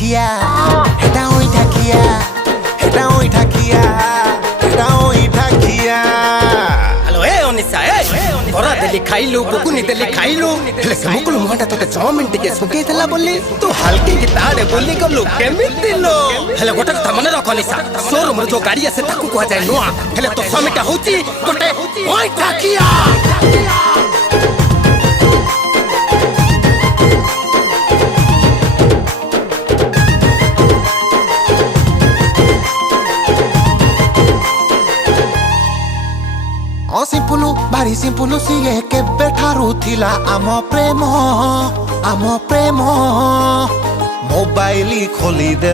ठाकिया हेटा ओई ठाकिया हेटा ओई ठाकिया हेटा ओई ठाकिया। हेलो ए ओनिसा ए बरा देली खाइलु बुकुनी देली खाइलु हेले मुकुल मुहाटा तते 6 मिनिट के सुके थला बोली तू हल्की की ताड़े बोली गलु केमिति लो हेले गोटे कथा मने रख ओनिसा शोरूम जो गाड़ी आसे ताकू को जाय नुआ हेले तो स्वामीटा होची गोटे ओई ठाकिया। सिंपुलु भारी सिंपुलु सिए के बेठारू थिला आम प्रेम मोबाइल खोली दे।